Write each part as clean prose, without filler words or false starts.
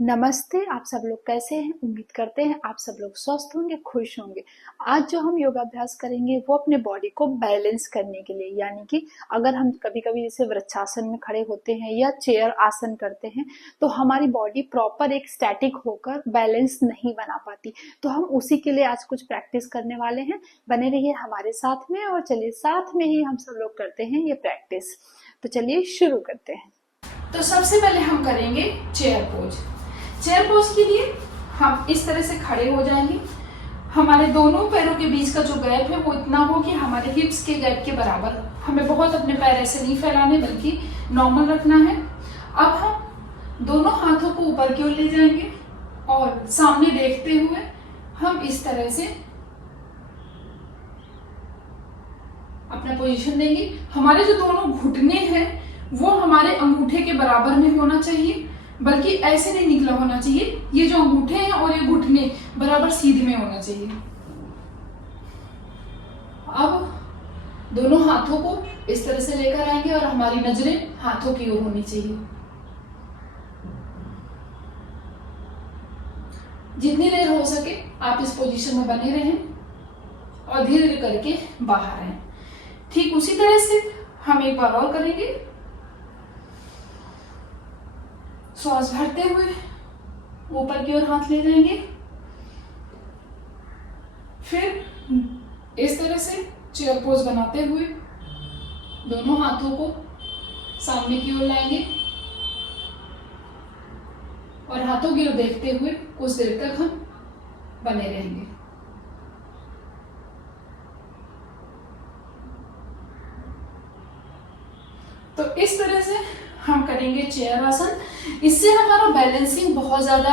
नमस्ते। आप सब लोग कैसे हैं? उम्मीद करते हैं आप सब लोग स्वस्थ होंगे, खुश होंगे। आज जो हम योगाभ्यास करेंगे वो अपने बॉडी को बैलेंस करने के लिए, यानी कि अगर हम कभी कभी जैसे वृक्षासन में खड़े होते हैं या चेयर आसन करते हैं तो हमारी बॉडी प्रॉपर एक स्टैटिक होकर बैलेंस नहीं बना पाती। तो हम उसी के लिए आज कुछ प्रैक्टिस करने वाले हैं। बने रहिए हमारे साथ में और चलिए साथ में ही हम सब लोग करते हैं ये प्रैक्टिस। तो चलिए शुरू करते हैं। तो सबसे पहले हम करेंगे चेयर पोज। चेयर पोज के लिए हम इस तरह से खड़े हो जाएंगे। हमारे दोनों पैरों के बीच का जो गैप है वो इतना हो कि हमारे हिप्स के गैप के बराबर। हमें बहुत अपने पैर ऐसे नहीं फैलाने बल्कि नॉर्मल रखना है। अब हम दोनों हाथों को ऊपर की ओर ले जाएंगे और सामने देखते हुए हम इस तरह से अपना पोजीशन देंगे। हमारे जो दोनों घुटने हैं वो हमारे अंगूठे के बराबर में होना चाहिए, बल्कि ऐसे नहीं निकला होना चाहिए। ये जो अंगूठे हैं और ये घुटने बराबर सीधे में होना चाहिए। अब दोनों हाथों को इस तरह से लेकर आएंगे और हमारी नजरें हाथों की ओर होनी चाहिए। जितनी देर हो सके आप इस पोजीशन में बने रहें और धीरे धीरे करके बाहर आए। ठीक उसी तरह से हम एक बार और करेंगे। श्वास भरते हुए ऊपर की ओर हाथ ले जाएंगे, फिर इस तरह से चेयर पोज बनाते हुए दोनों हाथों को सामने की ओर लाएंगे और हाथों की ओर देखते हुए कुछ देर तक हम बने रहेंगे। तो इस तरह से हम करेंगे चेयर आसन। इससे हमारा बैलेंसिंग बहुत ज्यादा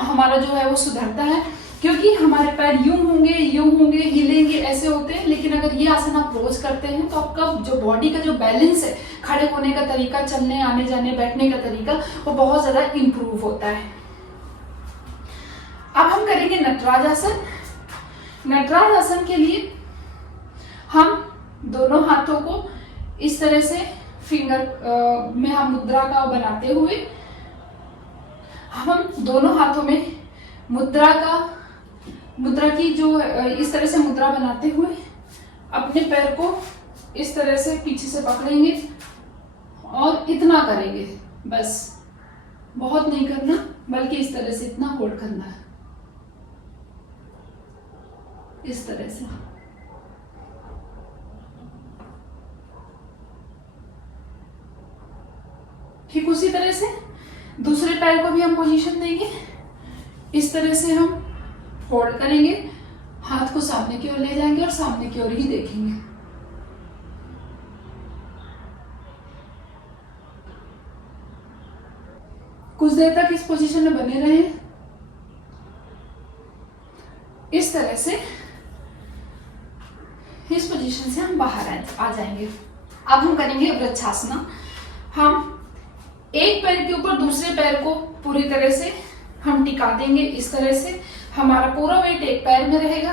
हमारा जो है वो सुधरता है, क्योंकि हमारे पैर यूं होंगे हिलेंगे ऐसे होते हैं। लेकिन अगर ये आसन आप रोज करते हैं तो आपका जो बॉडी का जो बैलेंस है, खड़े होने का तरीका, चलने आने जाने बैठने का तरीका, वो बहुत ज्यादा इंप्रूव होता है। अब हम करेंगे नटराज आसन। नटराज आसन के लिए हम दोनों हाथों को इस तरह से फिंगर में हम मुद्रा का बनाते हुए हम दोनों हाथों में मुद्रा की जो इस तरह से मुद्रा बनाते हुए अपने पैर को इस तरह से पीछे से पकड़ेंगे और इतना करेंगे। बस बहुत नहीं करना, बल्कि इस तरह से इतना होल्ड करना है, इस तरह से। ठीक उसी तरह से दूसरे पैर को भी हम पोजीशन देंगे। इस तरह से हम होल्ड करेंगे, हाथ को सामने की ओर ले जाएंगे और सामने की ओर ही देखेंगे। कुछ देर तक इस पोजीशन में बने रहें। इस तरह से इस पोजीशन से हम बाहर आ जाएंगे। अब हम करेंगे वृक्षासन। हम एक पैर के ऊपर दूसरे पैर को पूरी तरह से हम टिका देंगे। इस तरह से हमारा पूरा वेट एक पैर में रहेगा।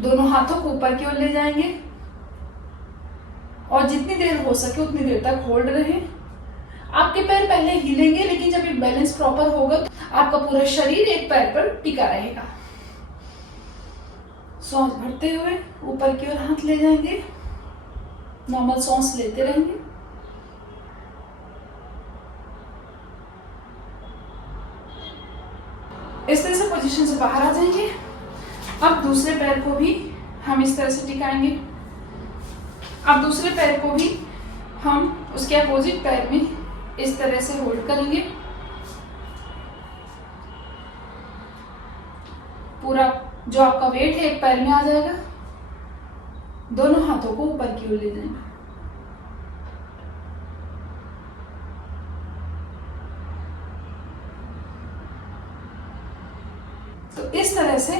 दोनों हाथों को ऊपर की ओर ले जाएंगे और जितनी देर हो सके उतनी देर तक होल्ड रहे। आपके पैर पहले हिलेंगे, लेकिन जब एक बैलेंस प्रॉपर होगा तो आपका पूरा शरीर एक पैर पर टिका रहेगा। सांस भरते हुए ऊपर की ओर हाथ ले जाएंगे, नॉर्मल सांस लेते रहेंगे। इस तरह से पोजीशन से बाहर आ जाएंगे। अब दूसरे पैर को भी हम इस तरह से टिकाएंगे। अब दूसरे पैर को भी हम उसके अपोजिट पैर में इस तरह से होल्ड करेंगे। पूरा जो आपका वेट है एक पैर में आ जाएगा। दोनों हाथों को ऊपर की ओर ले जाएंगे। तो इस तरह से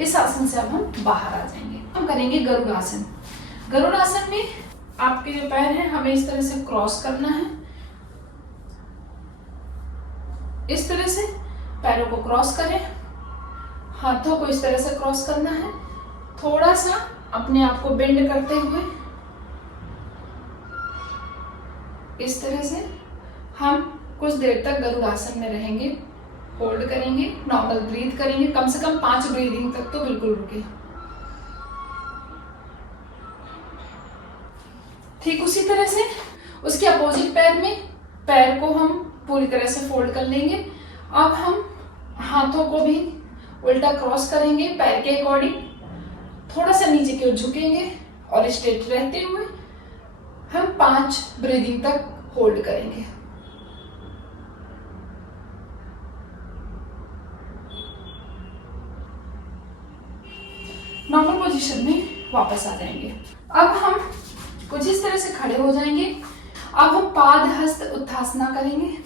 इस आसन से अब हम बाहर आ जाएंगे। हम करेंगे गरुड़ासन। गरुड़ासन में आपके जो पैर हैं हमें इस तरह से क्रॉस करना है। इस तरह से पैरों को क्रॉस करें, हाथों को इस तरह से क्रॉस करना है। थोड़ा सा अपने आप को बेंड करते हुए इस तरह से हम कुछ देर तक गरुड़ासन में रहेंगे, होल्ड करेंगे, नॉर्मल ब्रीथ करेंगे, कम से कम 5 ब्रीदिंग तक तो बिल्कुल रुके। ठीक उसी तरह से उसके अपोजिट पैर में पैर को हम पूरी तरह से फोल्ड कर लेंगे। अब हम हाथों को भी उल्टा क्रॉस करेंगे, पैर के अकॉर्डिंग थोड़ा सा नीचे की ओर झुकेंगे और स्ट्रेट रहते हुए हम 5 ब्रीदिंग तक होल्ड करेंगे। नॉर्मल पोजीशन में वापस आ जाएंगे। अब हम कुछ इस तरह से खड़े हो जाएंगे। अब हम पाद हस्त उत्थासना करेंगे।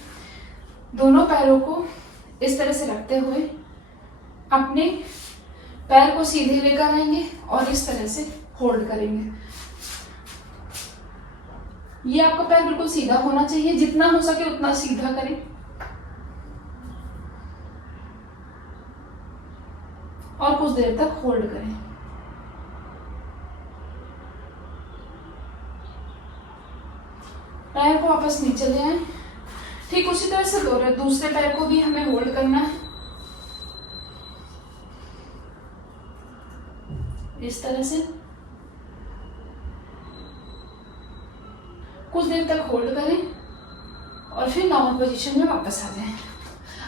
दोनों पैरों को इस तरह से रखते हुए अपने पैर को सीधे लेकर आएंगे और इस तरह से होल्ड करेंगे। ये आपका पैर बिल्कुल सीधा होना चाहिए, जितना हो सके उतना सीधा करें। और कुछ देर तक होल्ड करें। पैर को वापस नीचे ले आए। ठीक उसी तरह से दूसरे पैर को भी हमें होल्ड करना है, इस तरह से कुछ देर तक होल्ड करें और फिर नॉर्मल पोजीशन में वापस आ जाएं।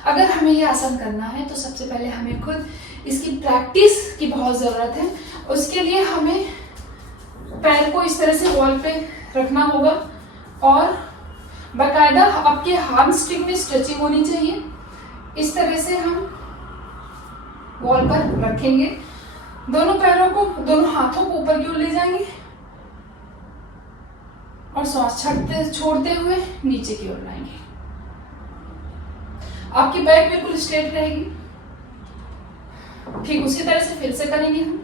अगर हमें ये आसन करना है तो सबसे पहले हमें खुद इसकी प्रैक्टिस की बहुत ज़रूरत है। उसके लिए हमें पैर को इस तरह से वॉल पे रखना होगा और बाकायदा आपके हैमस्ट्रिंग में स्ट्रेचिंग होनी चाहिए। इस तरह से हम वॉल पर रखेंगे, दोनों पैरों को, दोनों हाथों को ऊपर की ओर ले जाएंगे और सांस छोड़ते हुए नीचे की ओर लाएंगे। आपकी बैक बिल्कुल स्ट्रेट रहेगी। ठीक उसी तरह से फिर से करेंगे हम।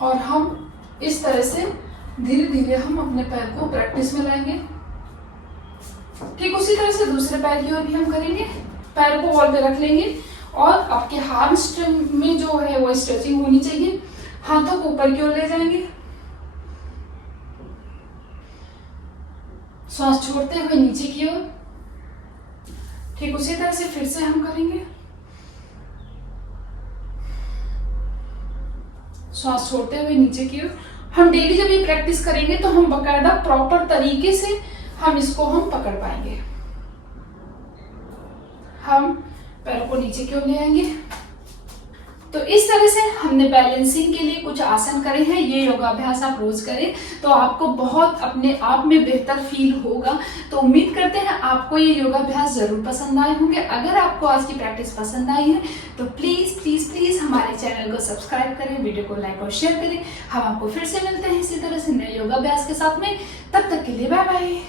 और हम इस तरह से धीरे धीरे हम अपने पैर को प्रैक्टिस में लाएंगे। ठीक उसी तरह से दूसरे पैर की ओर भी हम करेंगे। पैर को वॉल पे रख लेंगे और आपके हैमस्ट्रिंग में जो है वो स्ट्रेचिंग होनी चाहिए। हाथों को ऊपर की ओर ले जाएंगे, सांस छोड़ते हुए नीचे की ओर। ठीक उसी तरह से फिर से हम करेंगे। सांस छोड़ते हुए नीचे की ओर। हम डेली जब ये प्रैक्टिस करेंगे तो हम बाकायदा प्रॉपर तरीके से हम इसको पकड़ पाएंगे। हम पैरों को नीचे की ओर ले आएंगे। तो इस तरह से हमने बैलेंसिंग के लिए कुछ आसन करे हैं। ये योगाभ्यास आप रोज करें तो आपको बहुत अपने आप में बेहतर फील होगा। तो उम्मीद करते हैं आपको ये योगाभ्यास जरूर पसंद आए होंगे। अगर आपको आज की प्रैक्टिस पसंद आई है तो प्लीज प्लीज प्लीज हमारे चैनल को सब्सक्राइब करें, वीडियो को लाइक और शेयर करें। हम आपको फिर से मिलते हैं इसी तरह से नए योगाभ्यास के साथ में। तब तक के लिए बाय बाय।